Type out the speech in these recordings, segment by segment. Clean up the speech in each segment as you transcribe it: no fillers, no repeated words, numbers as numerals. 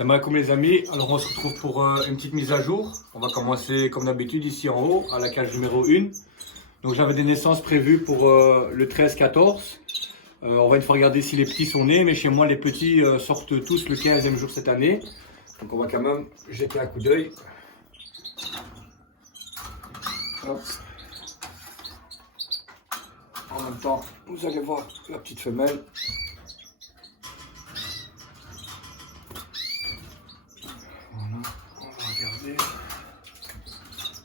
Salam alaikum les amis, alors on se retrouve pour une petite mise à jour. On va commencer comme d'habitude ici en haut à la cage numéro 1. Donc j'avais des naissances prévues pour le 13-14. On va une fois regarder si les petits sont nés, mais chez moi les petits sortent tous le 15e jour cette année. Donc on va quand même jeter un coup d'œil. En même temps, vous allez voir la petite femelle. Voilà, on va regarder.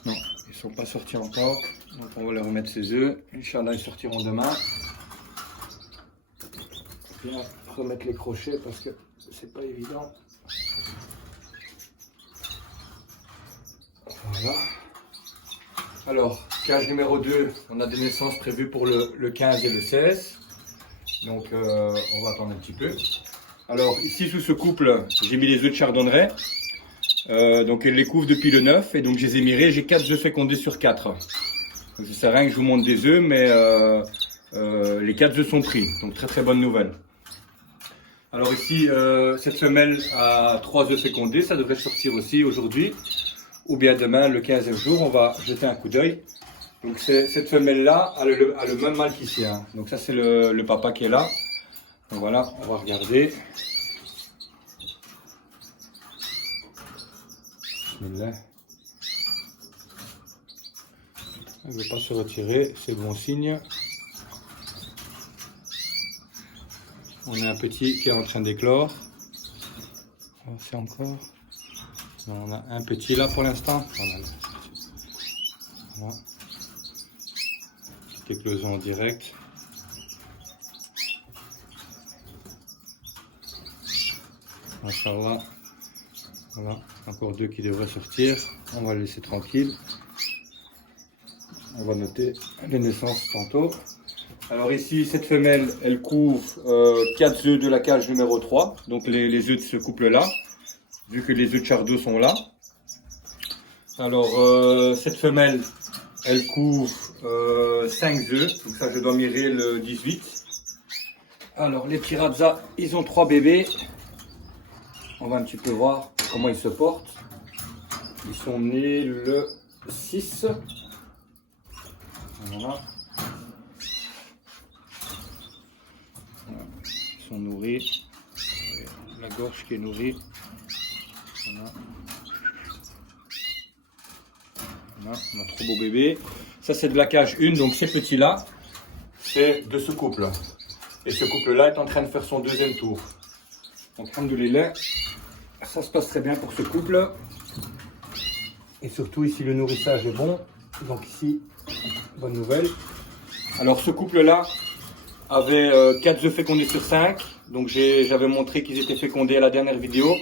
Non, ils ne sont pas sortis encore. Donc on va leur remettre ses œufs. Inch'Allah, ils sortiront demain. Bien remettre les crochets parce que c'est pas évident. Voilà. Alors, cage numéro 2, on a des naissances prévues pour le 15 et le 16. Donc on va attendre un petit peu. Alors ici sous ce couple, j'ai mis les œufs de chardonneret. Donc elle les couvre depuis le 9 et donc je les ai mirés, j'ai 4 œufs fécondés sur 4. Donc ça ne sert à rien que je vous montre des œufs, mais les 4 œufs sont pris, donc très bonne nouvelle. Alors ici, cette femelle a 3 œufs fécondés, ça devrait sortir aussi aujourd'hui, ou bien demain, le 15e jour, on va jeter un coup d'œil. Donc cette femelle-là a le même mâle qu'ici, hein. Donc ça c'est le papa qui est là. Donc voilà, on va regarder. Bismillah. Elle ne veut pas se retirer, c'est bon signe. On a un petit qui est en train d'éclore. C'est encore. On a un petit là pour l'instant. Voilà. Petite éclosion en direct. Inch'Allah. Voilà, encore 2 qui devraient sortir. On va les laisser tranquilles. On va noter les naissances tantôt. Alors ici, cette femelle, elle couvre 4 œufs de la cage numéro 3. Donc les œufs de ce couple-là, vu que les œufs de Chardot sont là. Alors cette femelle, elle couvre 5 œufs. Donc ça, je dois mirer le 18. Alors les petits Radza, ils ont 3 bébés. On va un petit peu voir comment ils se portent. Ils sont nés le 6. Voilà. Ils sont nourris. La gorge qui est nourrie. Voilà. Voilà. On a 3 beaux bébés. Ça c'est de la cage 1, donc ces petits-là, c'est de ce couple. Et ce couple-là est en train de faire son 2e tour. Donc, alhamdoulilah, ça se passe très bien pour ce couple. Et surtout, ici, le nourrissage est bon. Donc ici, bonne nouvelle. Alors, ce couple-là avait 4 œufs fécondés sur 5. Donc, j'avais montré qu'ils étaient fécondés à la dernière vidéo.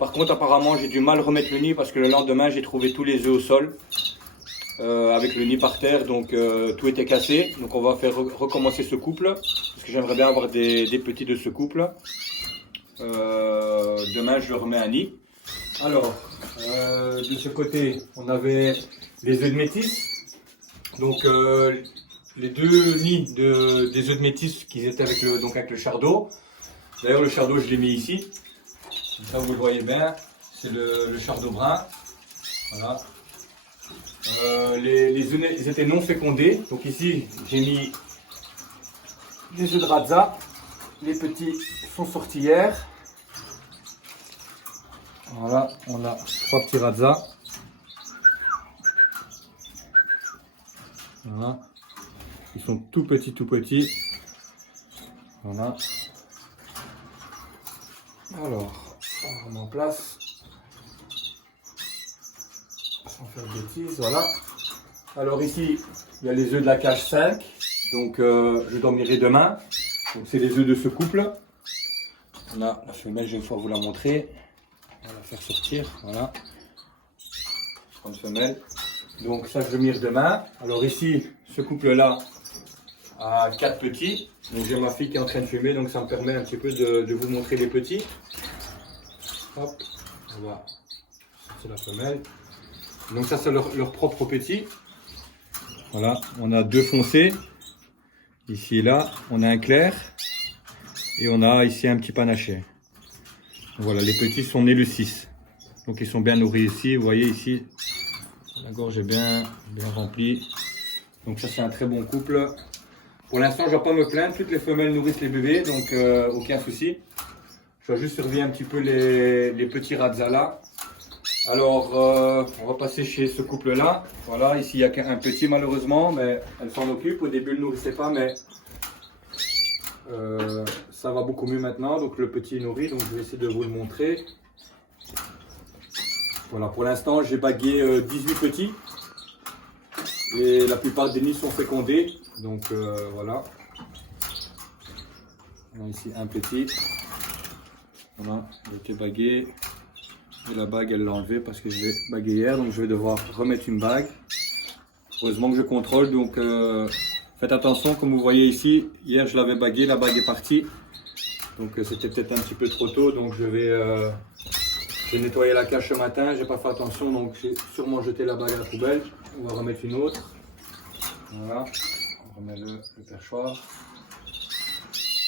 Par contre, apparemment, j'ai du mal à remettre le nid parce que le lendemain, j'ai trouvé tous les œufs au sol. Avec le nid par terre, donc tout était cassé. Donc, on va faire recommencer ce couple. Parce que j'aimerais bien avoir des petits de ce couple. Demain je remets un nid. Alors de ce côté on avait les œufs de métis. Donc les 2 nids des œufs de métis qui étaient avec le Chardot. D'ailleurs le Chardot je l'ai mis ici. Comme ça vous le voyez bien. C'est le Chardot brun. Voilà. Les œufs ils étaient non fécondés. Donc ici j'ai mis des œufs de Radza. Les petits sont sortis hier. Voilà, on a 3 petits Radza. Voilà. Ils sont tout petits. Voilà. Alors, on remet en place. Sans faire de bêtises, voilà. Alors ici, il y a les œufs de la cage 5. Donc je dormirai demain. Donc c'est les œufs de ce couple. On a la femelle, je vais une fois vous la montrer. On va la faire sortir, voilà. Une femelle. Donc ça je vais mire demain. Alors ici, ce couple-là a 4 petits. Donc j'ai ma fille qui est en train de fumer, donc ça me permet un petit peu de vous montrer les petits. Hop, voilà. C'est la femelle. Donc ça c'est leur propre petit. Voilà, on a 2 foncés. Ici et là, on a un clair. Et on a ici un petit panaché. Voilà, les petits sont nés le 6. Donc ils sont bien nourris ici. Vous voyez ici, la gorge est bien remplie. Donc ça c'est un très bon couple. Pour l'instant je ne vais pas me plaindre, toutes les femelles nourrissent les bébés, donc aucun souci. Je vais juste surveiller un petit peu les petits Radzala. Alors on va passer chez ce couple là. Voilà, ici il n'y a qu'un petit malheureusement, mais elle s'en occupe. Au début elle ne nourrissait pas, mais ça va beaucoup mieux maintenant. Donc le petit est nourri, donc je vais essayer de vous le montrer. Voilà, pour l'instant j'ai bagué 18 petits. Et la plupart des nids sont fécondés, donc voilà. On a ici un petit. Voilà, il a été bagué. Et la bague, elle l'a enlevé parce que je l'ai bagué hier, donc je vais devoir remettre une bague. Heureusement que je contrôle, donc faites attention, comme vous voyez ici. Hier, je l'avais bagué, la bague est partie. Donc c'était peut-être un petit peu trop tôt, donc j'ai nettoyé la cage ce matin, j'ai pas fait attention, donc j'ai sûrement jeté la bague à la poubelle. On va remettre une autre. Voilà, on remet le perchoir.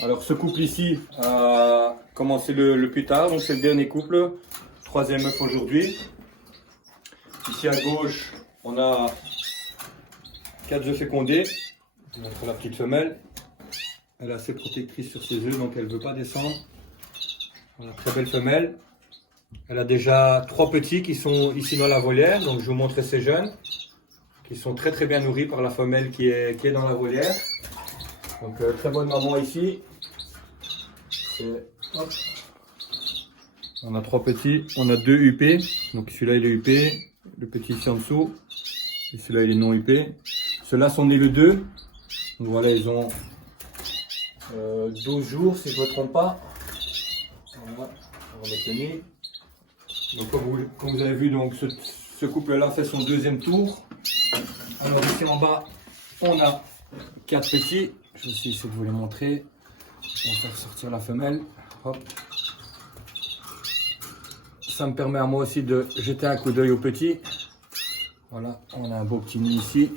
Alors ce couple ici a commencé le plus tard, donc c'est le dernier couple, troisième œuf aujourd'hui. Ici à gauche, on a 4 œufs fécondés. Je vous montre la petite femelle. Elle est assez protectrice sur ses œufs, donc elle ne veut pas descendre. Voilà, très belle femelle. Elle a déjà 3 petits qui sont ici dans la volière, donc je vous montre ces jeunes qui sont très bien nourris par la femelle qui est dans la volière. Donc très bonne maman ici. Hop. On a 3 petits, on a 2 UP, donc celui-là il est UP, le petit ici en dessous, et celui-là il est non UP. Ceux-là sont nés le 2, donc voilà ils ont 12 jours si je ne me trompe pas. Voilà, on va mettre le nid. Donc comme vous avez vu, donc ce couple-là fait son deuxième tour. Alors ici en bas, on a 4 petits. Je vais aussi essayer de vous les montrer. On va faire sortir la femelle. Hop. Ça me permet à moi aussi de jeter un coup d'œil aux petits. Voilà, on a un beau petit nid ici.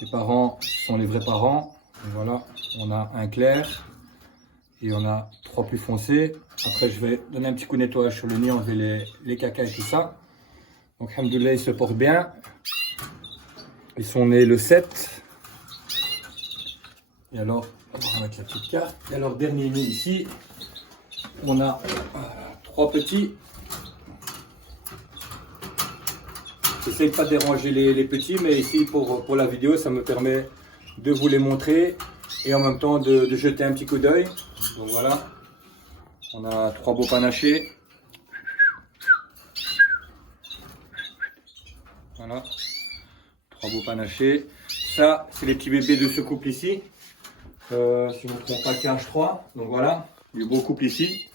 Les parents sont les vrais parents. Et voilà, on a un clair et on a 3 plus foncés. Après, je vais donner un petit coup de nettoyage sur le nid, enlever les cacas et tout ça. Donc, alhamdoulilah, ils se portent bien. Ils sont nés le 7. Et alors, on va remettre la petite carte. Et alors, dernier nid ici, on a 3 petits. J'essaie de pas déranger les petits, mais ici, pour la vidéo, ça me permet de vous les montrer et en même temps de jeter un petit coup d'œil. Donc voilà, on a 3 beaux panachés. Voilà, 3 beaux panachés. Ça, c'est les petits bébés de ce couple ici. Si je ne me trompe pas, KH3. Donc voilà, le beau couple ici.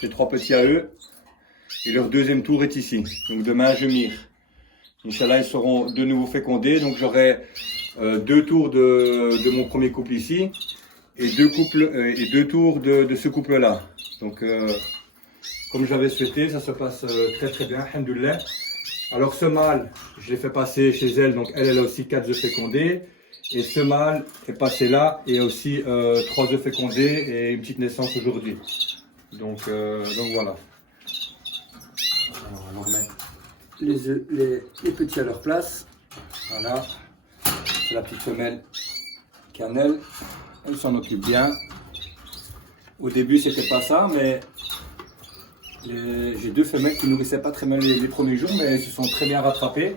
C'est 3 petits à eux. Et leur deuxième tour est ici. Donc demain, je mire. Inch'Allah, ils seront de nouveau fécondés. Donc j'aurai 2 tours de mon premier couple ici. Et 2 tours de ce couple-là. Donc comme j'avais souhaité, ça se passe très bien. Alhamdoulilah. Alors ce mâle, je l'ai fait passer chez elle. Donc elle a aussi 4 œufs fécondés. Et ce mâle est passé là et aussi 3 œufs fécondés et une petite naissance aujourd'hui. Donc voilà. Alors, on va remettre les petits à leur place. Voilà. C'est la petite femelle cannelle. Elle s'en occupe bien. Au début, c'était pas ça, mais j'ai 2 femelles qui nourrissaient pas très mal les premiers jours, mais elles se sont très bien rattrapées.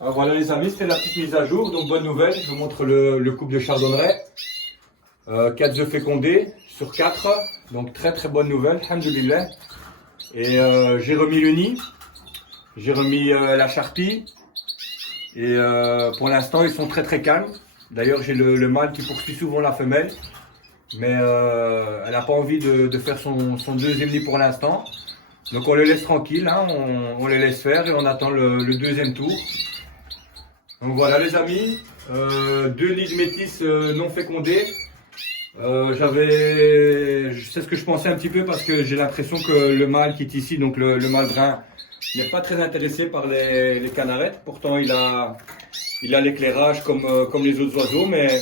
Alors voilà les amis, c'était la petite mise à jour, donc bonne nouvelle, je vous montre le couple de chardonneret. 4 œufs fécondés sur 4, donc très bonne nouvelle, alhamdoulilah. Et j'ai remis le nid, j'ai remis la charpie, et pour l'instant ils sont très calmes. D'ailleurs j'ai le mâle qui poursuit souvent la femelle, mais elle n'a pas envie de faire son deuxième nid pour l'instant. Donc on les laisse tranquilles, hein, on les laisse faire et on attend le deuxième tour. Donc voilà les amis, 2 nids de métis non fécondés. C'est ce que je pensais un petit peu parce que j'ai l'impression que le mâle qui est ici, donc le mâle brun, n'est pas très intéressé par les canarettes. Pourtant il a l'éclairage comme les autres oiseaux, mais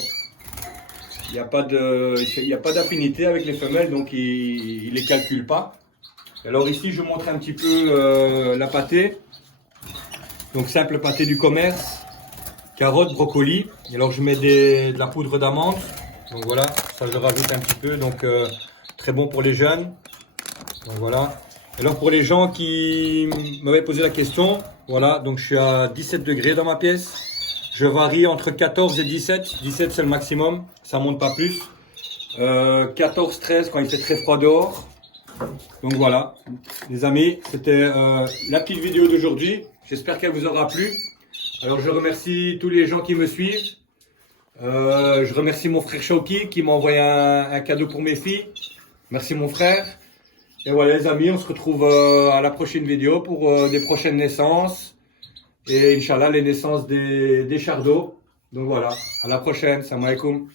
Il n'y a pas d'affinité avec les femelles, donc il les calcule pas. Alors ici, je vous montre un petit peu la pâtée. Donc simple pâtée du commerce, carottes, brocolis. Et alors je mets de la poudre d'amande. Donc voilà, ça je rajoute un petit peu. Donc très bon pour les jeunes. Donc voilà. Alors pour les gens qui m'avaient posé la question, voilà, donc je suis à 17 degrés dans ma pièce. Je varie entre 14 et 17. 17 c'est le maximum, ça monte pas plus. 14, 13 quand il fait très froid dehors. Donc voilà, les amis, c'était la petite vidéo d'aujourd'hui. J'espère qu'elle vous aura plu. Alors je remercie tous les gens qui me suivent. Je remercie mon frère Shoki qui m'a envoyé un cadeau pour mes filles. Merci mon frère. Et voilà les amis, on se retrouve à la prochaine vidéo pour des prochaines naissances. Et Inch'Allah les naissances des chardons. Donc voilà, à la prochaine. Salam alaikum.